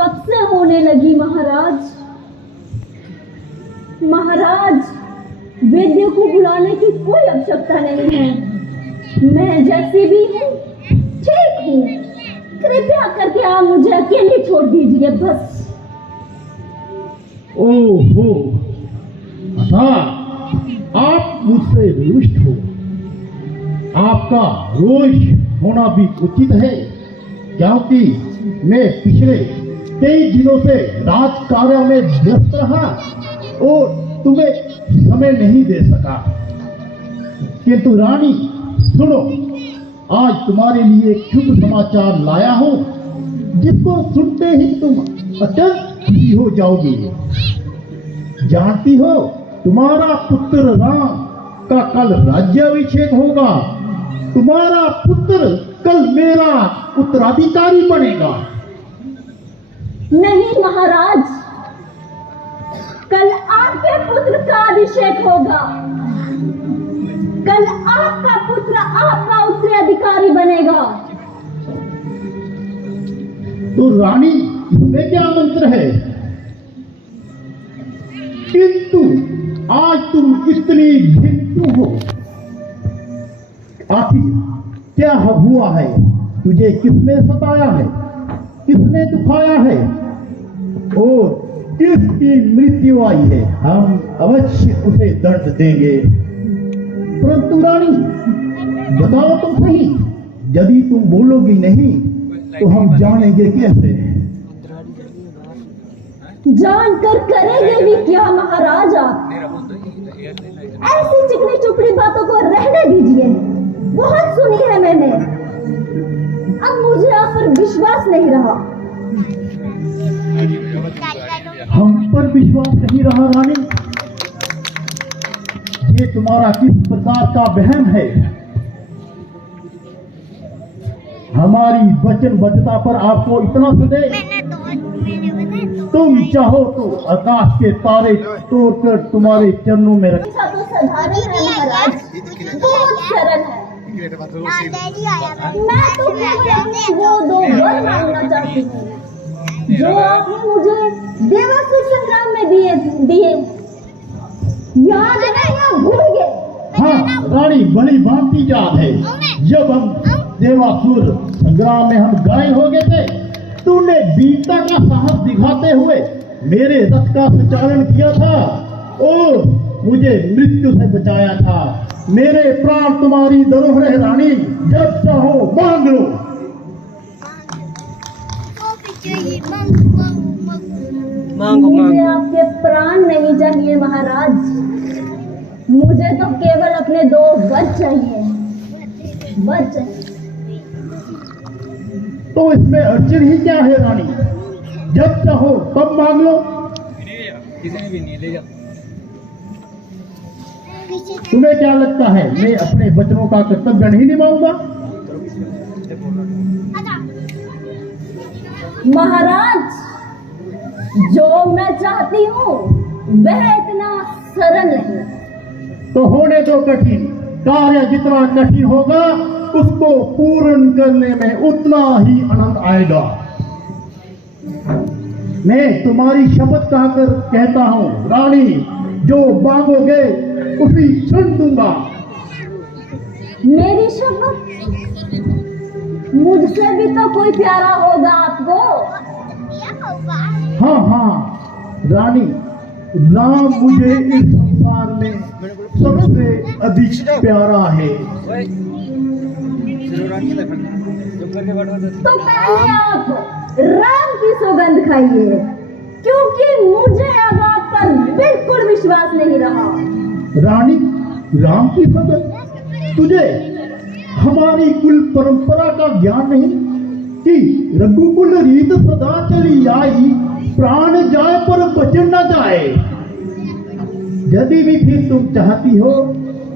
कब से होने लगी महाराज। महाराज, वैद्य को बुलाने की कोई आवश्यकता नहीं है। मैं जैसी भी हूँ ठीक हूँ। कृपया करके आप मुझे अकेले छोड़ दीजिए बस। ओहो, आप मुझसे रुष्ट हो। आपका रोष होना भी उचित है, क्योंकि मैं पिछले कई दिनों से राज कार्य में व्यस्त रहा और तुम्हें समय नहीं दे सका। किंतु रानी सुनो, आज तुम्हारे लिए एक शुभ समाचार लाया हूँ, जिसको सुनते ही तुम अत्यंत खुशी हो जाओगी। जानती हो, तुम्हारा पुत्र राम का कल राज्याभिषेक होगा। तुम्हारा पुत्र कल मेरा उत्तराधिकारी बनेगा। नहीं महाराज, कल आपके पुत्र का अभिषेक होगा। कल आपका पुत्र आपका उत्तराधिकारी बनेगा। तो रानी, इसमें क्या मंत्र है? किंतु आज तुम इतनी भिन्न हो। आखिर क्या हुआ है? तुझे किसने सताया है? किसने दुखाया है? और किसकी मृत्यु आई है? हम अवश्य उसे दंड देंगे। परंतु रानी, बताओ तो सही, यदि तुम बोलोगी नहीं तो हम जानेंगे कैसे? जानकर करेंगे भी क्या महाराज आप? ऐसी चिकनी चुपड़ी बातों को रहने दीजिए। बहुत सुनी है मैंने, अब मुझे आप पर विश्वास नहीं रहा। हम पर विश्वास नहीं रहा रानी? ये तुम्हारा किस प्रकार का वहम है? हमारी वचनबद्धता पर आपको इतना सुने? तुम चाहो तो आकाश के तारे तोड़कर तुम्हारे चरणों में रख। ऐसा तो साधारण है महाराज, बहुत सरल है। मैं तो केवल वो दो वर मांगना चाहती हूँ जो आपने मुझे देवासुर संग्राम में दिए। याद है या भूल गए? हाँ रानी, बड़ी भांति याद है। जब हम देवासुर संग्राम में हम घायल हो गए थे, तूने वीरता का साहस दिखाते हुए मेरे रथ का संचालन किया था और मुझे मृत्यु से बचाया था। मेरे प्राण तुम्हारी धरोहर है रानी, जब चाहो मांग लो। मुझे आपके प्राण नहीं चाहिए महाराज, मुझे तो केवल अपने दो वर चाहिए। वर चाहिए। तो इसमें अड़चन ही क्या है रानी? जब चाहो तब मांग लो। तुम्हें क्या लगता है मैं अपने वचनों का कर्तव्य नहीं निभाऊंगा? महाराज, जो मैं चाहती हूँ वह इतना सरल नहीं। तो होने दो कठिन। कार्य जितना कठिन होगा उसको पूर्ण करने में उतना ही आनंद आएगा। मैं तुम्हारी शपथ कहकर कहता हूँ रानी, जो मांगोगे उसी क्षण दूंगा। मेरी शपथ? मुझसे भी तो कोई प्यारा होगा आपको। हाँ हाँ रानी, राम मुझे इस संसार में सबसे अधिक प्यारा है। तो पहले आप राम की सौगंध खाइए, क्योंकि मुझे अब आप पर बिल्कुल विश्वास नहीं रहा। रानी, राम की सौगंध? तुझे हमारी कुल परंपरा का ज्ञान नहीं कि रघुकुल रीत सदा चली आई, प्राण जाए पर वचन न जाए। यदि भी फिर तुम चाहती हो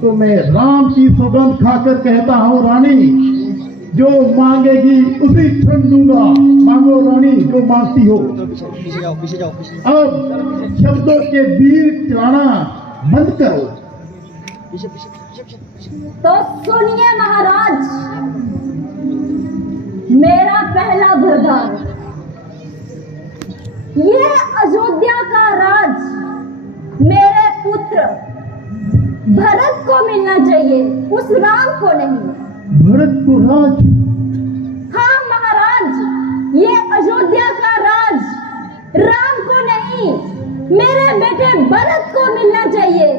तो मैं राम की सौगंध खाकर कहता हूँ रानी, जो मांगेगी उसी क्षण दूंगा। मांगो रानी, जो मांगती हो। अब शब्दों के बीर चलाना बंद करो। तो सुनिए महाराज, मेरा पहला वरदान, ये अयोध्या का राज मेरे पुत्र भरत को मिलना चाहिए, उस राम को नहीं। भरत को राज? हाँ महाराज, ये अयोध्या का राज राम को नहीं, मेरे बेटे भरत को मिलना चाहिए।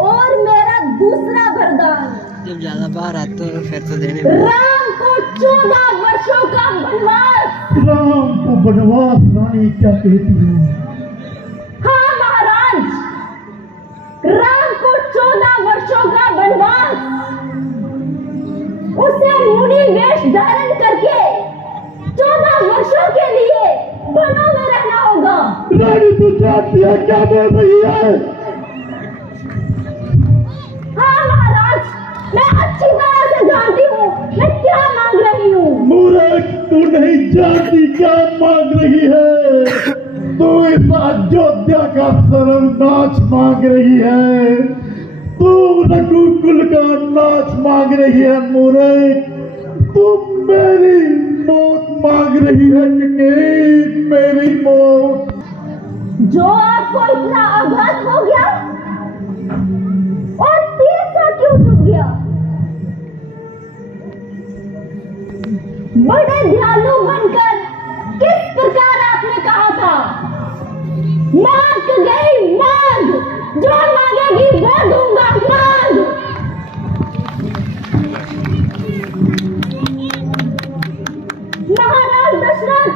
और मेरा दूसरा वरदान, जब ज्यादा बाहर आते तो फिर तो देने राम को 14 वर्षों का वनवास। राम को वनवास रानी क्या कहती है? हाँ महाराज, राम को 14 वर्षों का वनवास, उसे मुनि वेश धारण करके 14 वर्षों के लिए वनों में रहना होगा। रानी तू जानती है क्या बोल रही है? हाँ महाराज, मैं अच्छी तरह से जानती हूँ मैं क्या मांग रही हूँ। मूर्ख, तू नहीं जानती क्या मांग रही है। तू इस अयोध्या का सर्वनाश मांग रही है। तू रघुकुल का नाश मांग रही है। मूर्ख, तू मेरी मौत मांग रही है कि मेरी मौत। जो आपको इतना आघात हो गया और तीर सा क्यों झुक गया? बड़े दयालु बनकर किस प्रकार आपने कहा था, मांग गई मांग, जो मांगेगी वो दूंगा, मांग। महाराज दशरथ,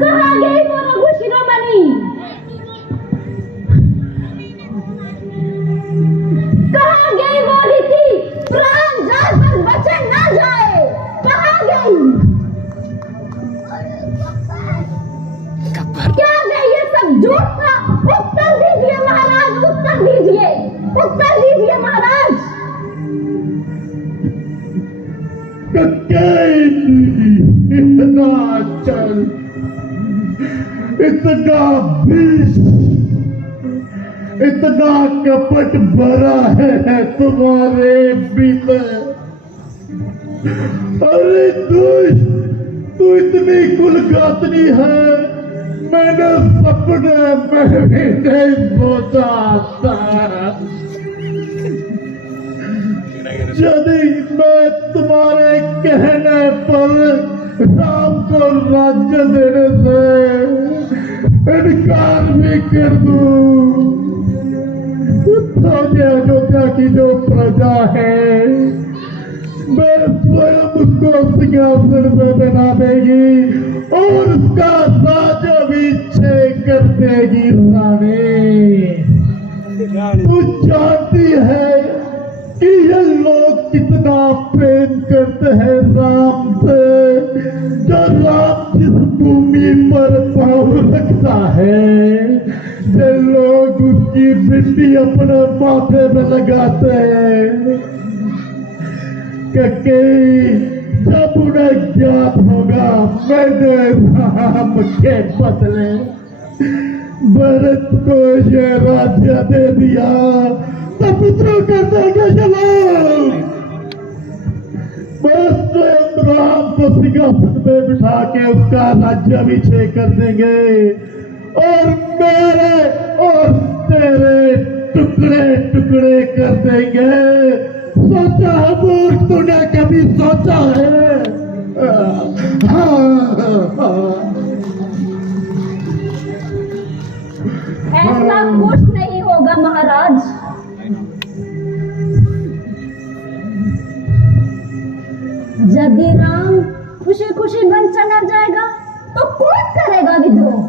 कहाँ गई वो रघु शिरोमणि? कहाँ गई वो रीति, प्राण जान पर बचे ना जाए, कहाँ गई? क्या है ये सब झूठ था? उत्तर दीजिए महाराज, उत्तर दीजिए, उत्तर दीजिए महाराज। इतना चल, इतना विष, इतना कपट भरा है तुम्हारे भीतर। अरे तू इतनी कुलगातनी है, मैंने सपने में भी नहीं सोचा था। यदि मैं तुम्हारे कहने पर राम को राज्य देने से इनकार भी कर दूं, तो ये अयोध्या की जो प्रजा है, मैं स्वयं उसको सिंहासन में बना देगी और उसका राज्याभिषेक कर देगी। रानी, तू जानती है कि ये लोग कितना प्रेम करते हैं राम से। जो राम जिस भूमि पर पाँव रखता है, ये लोग उसकी बिंदी अपने माथे में लगाते हैं। जब उन्हें ज्ञात होगा मैंने राम के बदले भरत को ये राज्य दे दिया, तो पुत्रों कर देंगे ये लोग। बस स्वयं राम को सिंहासन में बिठा के उसका राज्याभिषेक कर देंगे और मेरे और तेरे टुकड़े टुकड़े कर देंगे। सोचा है मूर्ख, तूने कभी सोचा है? ऐसा कुछ नहीं होगा महाराज। यदि राम खुशी खुशी बन चला जाएगा तो कौन करेगा विद्रोह?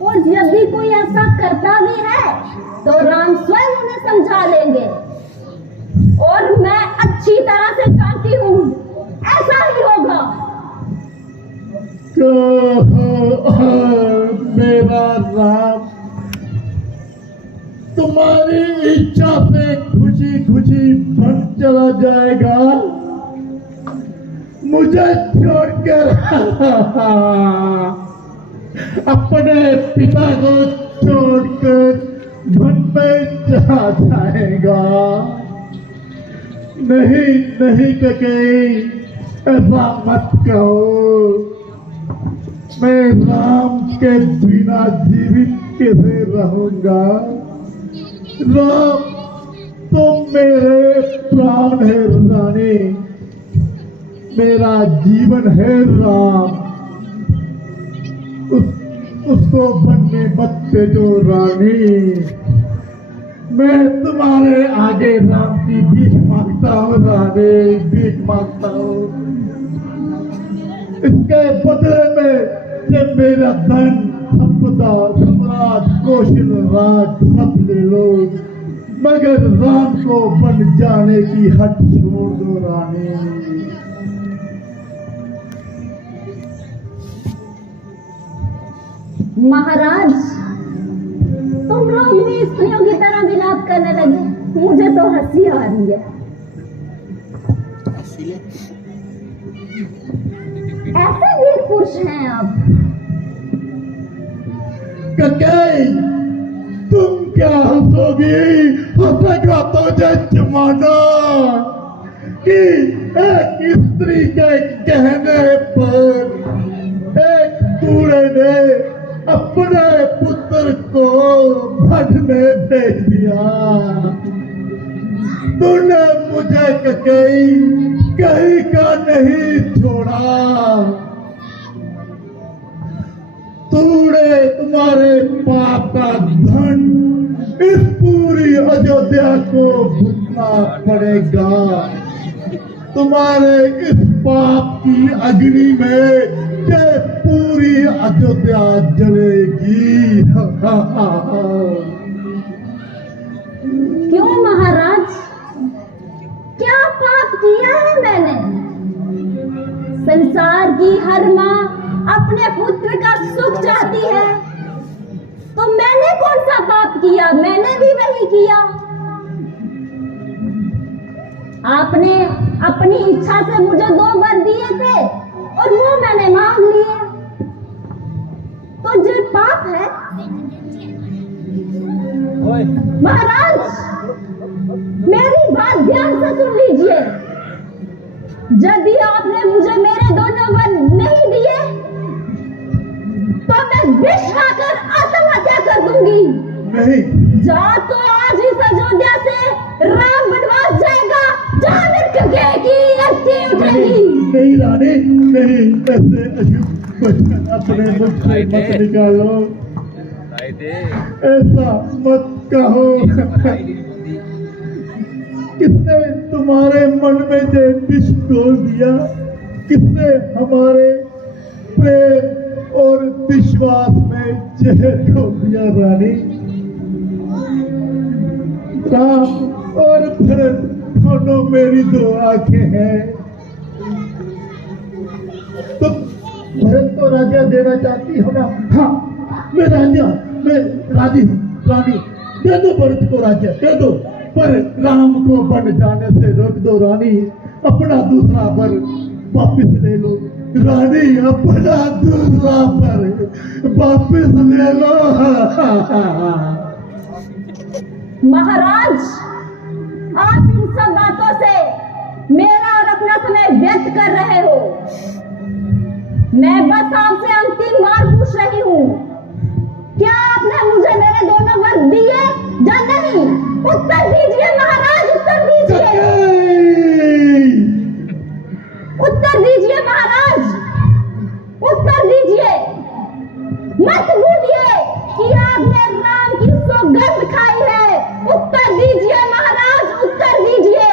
और यदि कोई ऐसा करता भी है तो राम स्वयं उन्हें समझा लेंगे। और मैं अच्छी तरह से जानती हूँ ऐसा ही होगा। मेरा राम तुम्हारी इच्छा से खुशी खुशी बन चला जाएगा, मुझे छोड़कर अपने पिता को छोड़कर वन में चला जाएगा। नहीं नहीं ककेई, ऐसा मत कहो। मैं राम के बिना जीवित कैसे रहूंगा? राम तो मेरे प्राण है रानी, मेरा जीवन है राम। उसको बनने मत भेजो रानी। मैं तुम्हारे आगे राम की भीख मांगता हूँ रानी, भीख मांगता हूँ। इसके बदले में जब मेरा धन संपदा सम्राट कौशल राज सब ले लो, मगर राम को बन जाने की हट छोड़ दो रानी। महाराज, तुम लोग भी स्त्रियों की तरह विलाप करने लगे। मुझे तो हंसी आ रही है। ऐसे वीर पुरुष हैं आप। ककई, तुम क्या हंसोगी? हंसेगा तो जमाना कि एक स्त्री के कहने पर एक बूढ़े ने अपने पुत्र को भट में भेज दिया। तूने मुझे कहीं का नहीं छोड़ा। तुम्हारे पाप का धन इस पूरी अयोध्या को भुगतना पड़ेगा। तुम्हारे इस पाप की अग्नि में ये पूरी अयोध्या जलेगी। क्यों महाराज, क्या पाप किया है मैंने? संसार की हर माँ अपने पुत्र का सुख चाहती है, तो मैंने कौन सा पाप किया? मैंने भी वही किया। आपने अपनी इच्छा से मुझे 2 वर दिए थे और वो मैंने मांग लिए, तो जो पाप है। महाराज, मेरी बात ध्यान से सुन लीजिए। यदि आपने मुझे मेरे 2 वर नहीं दिए तो मैं विष खाकर आत्महत्या कर दूंगी। नहीं, जा तो आज इस अयोध्या से राम वनवास जाएगा, जहाँ मृत्यु की अर्थी उठेगी। नहीं रानी, नहीं, ऐसे अशुभ वचन अपने मुख से मत निकालो। ऐसा मत कहो। किसने तुम्हारे मन में ये विष घोल दिया? किसने हमारे प्रेम और विश्वास में जहर घोल दिया रानी? राम और भरत दोनों मेरी 2 आंखें हैं। तुम भरत को राजा देना चाहती हो ना? हाँ, मैं राजी रानी, दे दो भरत को राजा, दे दो। पर राम को बन जाने से रोक दो रानी। अपना दूसरा वर वापिस ले लो रानी, अपना दूसरा वर वापिस ले लो। महाराज, आप इन सब बातों से मेरा और अपना समय व्यर्थ कर रहे हो। मैं बस आपसे अंतिम बार पूछ रही हूँ, क्या आपने मुझे मेरे 2 वर दिए या नहीं? उत्तर दीजिए महाराज, उत्तर दीजिए। उत्तर दीजिए महाराज, उत्तर दीजिए। मत भूलिए कि आपने राम की सौगंध खाई है। उत्तर दीजिए महाराज, उत्तर दीजिए।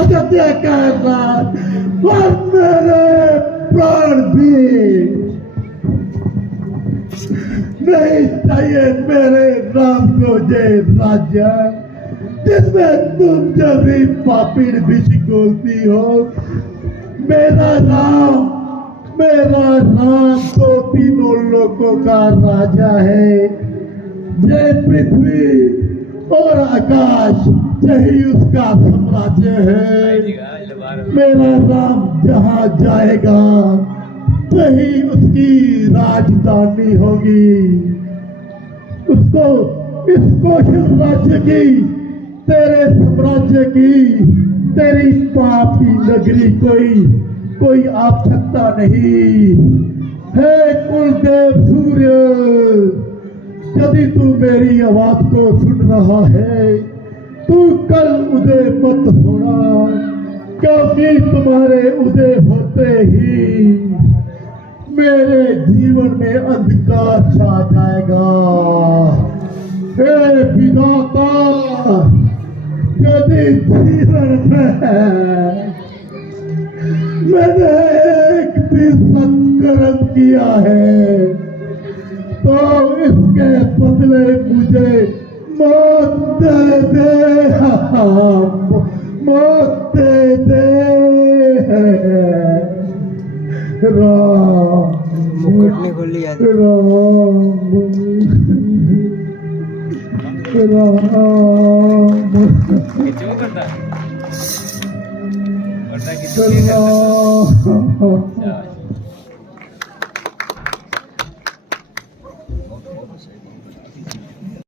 अयोध्या का राज और मेरे प्राण भी नहीं चाहिए। मेरे राम को जय राज्य जिसमें तुम जब भी पापी विष घोलती हो। मेरा राम तो तीनों लोगों का राजा है। जय पृथ्वी और आकाश, यही उसका साम्राज्य है। मेरा राम जहाँ जाएगा वही उसकी राजधानी होगी। उसको इस कौशल राज्य की तेरे साम्राज्य की तेरी पापी नगरी कोई आप सकता नहीं। हे कुलदेव सूर्य, यदि तू मेरी आवाज को सुन रहा है तू कल उदय मत होना, क्योंकि तुम्हारे उदय होते ही मेरे जीवन में अंधकार छा जाएगा। हे विधाता, यदि जीवन में मैंने एक भी सत्कर्म किया है तो इसके बदले मुझे मौत दे दे, मौत दे दे। राम मुकुट नहीं खोल लिया था। राम खिंचो करता है राम